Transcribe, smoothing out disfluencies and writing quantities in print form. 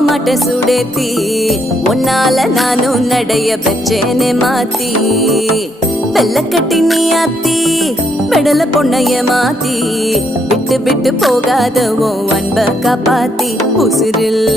மாட்ட சுடேத்தி உன்னால நானும் நடைய பெற்றேனே மாத்தி வெள்ள கட்டி நீ ஆத்தி பெடல பொண்ணைய மாத்தி விட்டு விட்டு போகாத உன் அன்ப காப்பாத்தி உசிரில்